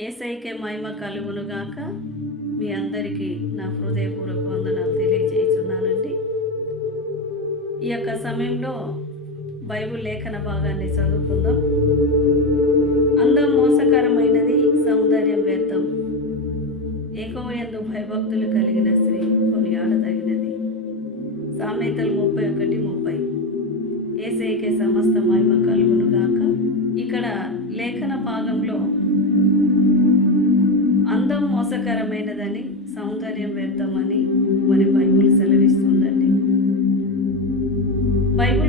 ఏసైకే మహిమ కలుగునుగాక. మీ అందరికీ నా హృదయపూర్వక వందనాలు తెలియజేస్తున్నానండి. ఈ యొక్క సమయంలో బైబుల్ లేఖన భాగాన్ని చదువుకుందాం. అందం మోసకరమైనది సౌందర్యం వ్యర్థం. ఏకమయందు భయభక్తులు కలిగిన స్త్రీ కొనియాడదగినది. సామెతలు ముప్పై ఒకటి ముప్పై. ఏసైకే సమస్త మహిమ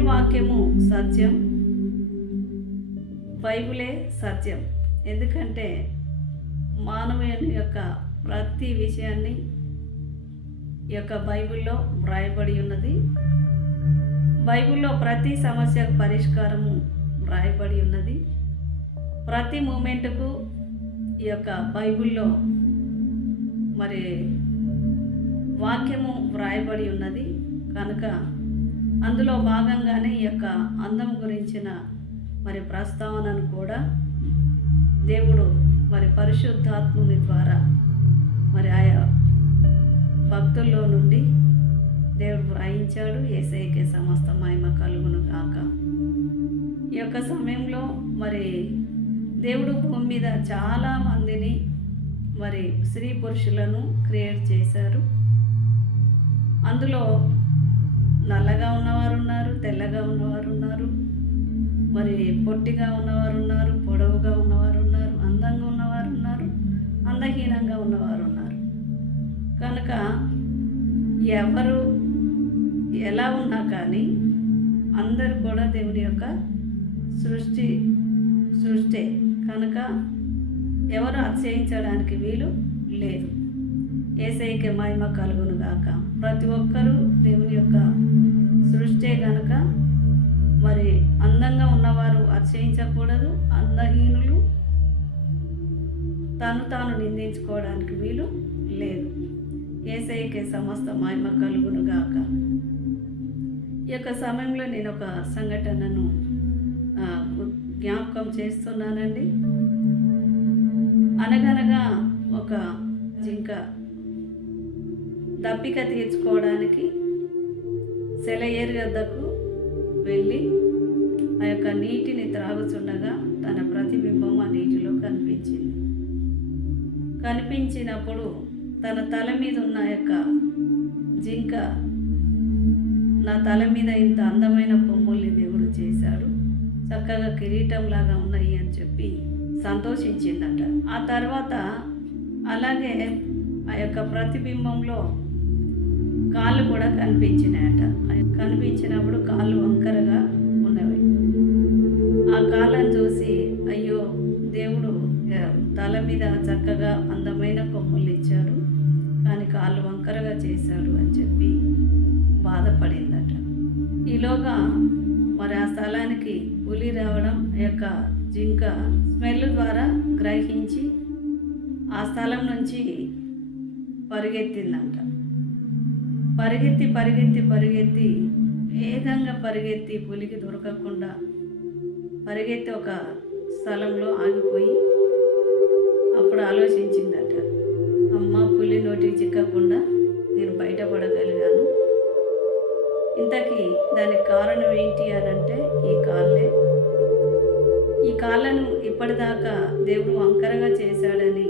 వాక్యము సత్యం బైబులే సత్యం. ఎందుకంటే మానవుని యొక్క ప్రతి విషయాన్ని ఈ యొక్క బైబిల్లో వ్రాయబడి ఉన్నది. బైబిల్లో ప్రతి సమస్యకు పరిష్కారము వ్రాయబడి ఉన్నది. ప్రతి మూమెంట్కు ఈ యొక్క బైబిల్లో మరి వాక్యము వ్రాయబడి ఉన్నది. కనుక అందులో భాగంగానే ఈ యొక్క అందం గురించిన మరి ప్రస్తావనను కూడా దేవుడు మరి పరిశుద్ధాత్ముని ద్వారా మరి ఆయా భక్తుల్లో నుండి దేవుడు వ్రాయించాడు. ఏసైకే సమస్త మహిమ కలుగును కాక ఈ యొక్క సమయంలో మరి దేవుడు భూమి మీద చాలా మందిని మరి స్త్రీ పురుషులను క్రియేట్ చేశారు. అందులో నల్లగా ఉన్నవారు ఉన్నారు తెల్లగా ఉన్నవారు ఉన్నారు మరి పొట్టిగా ఉన్నవారు ఉన్నారు పొడవుగా ఉన్నవారు ఉన్నారు అందంగా ఉన్నవారు ఉన్నారు అందహీనంగా ఉన్నవారు ఉన్నారు కనుక ఎవరు ఎలా ఉన్నా కానీ అందరు కూడా దేవుని యొక్క సృష్టి సృష్టి. కనుక ఎవరు అతిశయించడానికి వీలు లేదు. ఏసైకి మహిమ కలుగును గాక ప్రతి ఒక్కరూ దేవుని యొక్క సృష్టే కనుక మరి అందంగా ఉన్నవారు అతిశయించకూడదు అందహీనులు తను తాను నిందించుకోవడానికి వీలు లేదు. ఏసైకే సమస్త మహిమ కలుగునుగాక. ఈ యొక్క సమయంలో నేను ఒక సంఘటనను జ్ఞాపకం చేస్తున్నానండి. అనగనగా ఒక జింక దప్పిక తీర్చుకోవడానికి సెలయేరు వద్దకు వెళ్ళి ఆ యొక్క నీటిని త్రాగుచుండగా తన ప్రతిబింబం ఆ నీటిలో కనిపించింది. కనిపించినప్పుడు తన తల మీద ఉన్న యొక్క జింక నా తల మీద ఇంత అందమైన కొమ్ముల్ని దేవుడు చేశాడు. చక్కగా కిరీటంలాగా ఉన్నాయి అని చెప్పి సంతోషించిందట. ఆ తర్వాత అలాగే ఆ యొక్క ప్రతిబింబంలో కాళ్ళు కూడా కనిపించినాయట కనిపించినప్పుడు కాళ్ళు వంకరగా ఉన్నవి. ఆ కాళ్ళను చూసి అయ్యో దేవుడు తల మీద చక్కగా అందమైన కొమ్ములు ఇచ్చారు కానీ కాళ్ళు వంకరగా చేశాడు అని చెప్పి బాధపడిందట. ఈలోగా మరి ఆ స్థలానికి పులి రావడం యొక్క జింక స్మెల్ ద్వారా గ్రహించి ఆ స్థలం నుంచి పరిగెత్తిందంట. పరిగెత్తి పరిగెత్తి పరిగెత్తి వేగంగా పరిగెత్తి పులికి దొరకకుండా పరిగెత్తి ఒక స్థలంలో ఆగిపోయి అప్పుడు ఆలోచించిందట అమ్మ పులి నోటికి చిక్కకుండా నేను బయటపడగలిగాను. ఇంతకీ దానికి కారణం ఏంటి అని అంటే ఈ కాళ్ళే. ఈ కాళ్ళను ఇప్పటిదాకా దేవుడు వంకరగా చేశాడని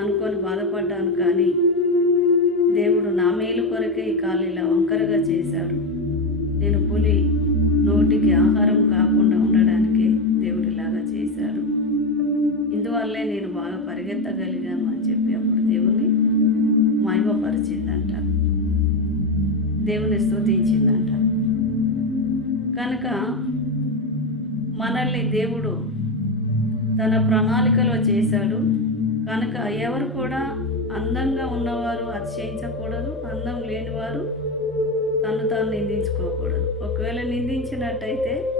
అనుకొని బాధపడ్డాను కానీ దేవుడు నా మేలు కొరకే ఈ కాలు ఇలా వంకరగా చేశాడు. నేను పులి నోటికి ఆహారం కాకుండా ఉండడానికే దేవుడు ఇలాగా చేశాడు. ఇందువల్లే నేను బాగా పరిగెత్తగలిగాను అని చెప్పి అప్పుడు దేవుని మహిమపరిచిందంట. దేవుని స్తుతించిందంట. కనుక మనల్ని దేవుడు తన ప్రణాళికలో చేశాడు. కనుక ఎవరు కూడా అందంగా ఉన్నవారు అతిశయించకూడదు అందం లేనివారు తను తాను నిందించుకోకూడదు. ఒకవేళ నిందించినట్టయితే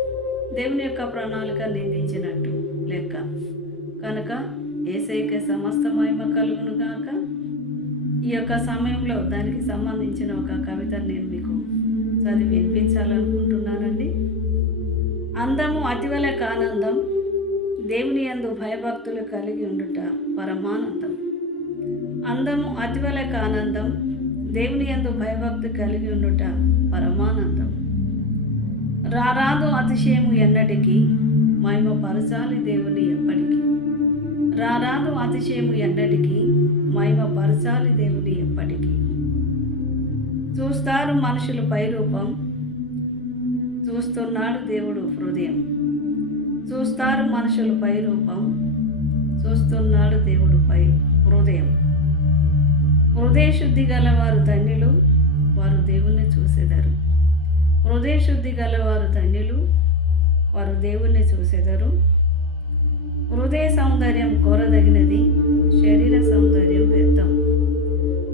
దేవుని యొక్క ప్రణాళిక నిందించినట్టు లెక్క. కనుక ఏసైకే సమస్త మహిమ కలుగును గాక. ఈ యొక్క సమయంలో దానికి సంబంధించిన ఒక కవిత నేను మీకు చదివి వినిపించాలనుకుంటున్నానండి. అందము అతివలక కానందం దేవుని యందు భయభక్తులు కలిగి ఉండుట పరమానందం. అందము అతివలక ఆనందం దేవుని యందు భయభక్తి కలిగి ఉండుట పరమానందం. రారాదు అతిశయము ఎన్నటికీ మహిమ పరచాలి దేవుని ఎప్పటికీ. రారాదు అతిశయము ఎన్నటికీ మహిమ పరచాలి దేవుని ఎప్పటికీ. చూస్తారు మనుషుల పైరూపం చూస్తున్నాడు దేవుడు హృదయం. చూస్తారు మనుషుల పైరూపం చూస్తున్నాడు దేవుడు పై హృదయం. హృదయ శుద్ధి గలవారు ధన్యులు వారు దేవుణ్ణి చూసేదారు. హృదయ శుద్ధి గలవారు ధన్యులు వారు దేవుణ్ణి చూసేదారు. హృదయ సౌందర్యం కోరదగినది శరీర సౌందర్యం వ్యర్థం.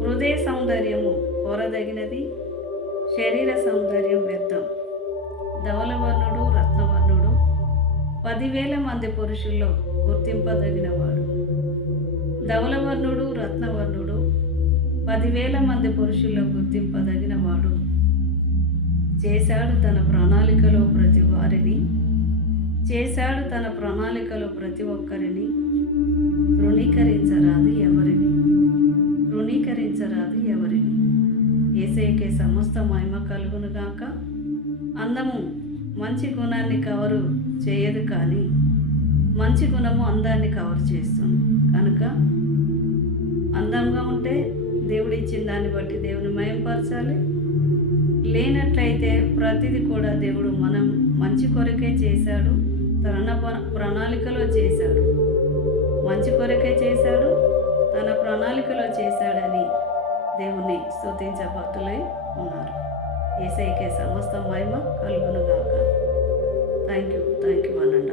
హృదయ సౌందర్యము కోరదగినది శరీర సౌందర్యం వ్యర్థం. ధవలవర్ణుడు రత్నవర్ణుడు పదివేల మంది పురుషుల్లో గుర్తింపదగినవాడు. ధవలవర్ణుడు రత్నవర్ణుడు పదివేల మంది పురుషుల్లో గుర్తింపదగినవాడు చేశాడు తన ప్రణాళికలో ప్రతి వారిని చేశాడు తన ప్రణాళికలో ప్రతి ఒక్కరిని. తృణీకరించరాదు ఎవరిని తృణీకరించరాదు ఎవరిని. ఏసైకే సమస్త మహిమ కలుగునుగాక అందము మంచి గుణాన్ని కవరు చేయదు కానీ మంచి గుణము అందాన్ని కవర్ చేస్తుంది. కనుక అందంగా ఉంటే దేవుడు ఇచ్చిన దాన్ని బట్టి దేవుని మయంపరచాలి. లేనట్లయితే ప్రతిదీ కూడా దేవుడు మనం మంచి కొరకే చేశాడు. తన ప్రణాళికలో చేశాడు. మంచి కొరకే చేశాడు. తన ప్రణాళికలో చేశాడని దేవుణ్ణి స్తుతించబట్టులై ఉన్నారు. ఏసైకే సమస్త మహిమ కలుగునుగాక. థ్యాంక్ యూ థ్యాంక్ యూ అన్న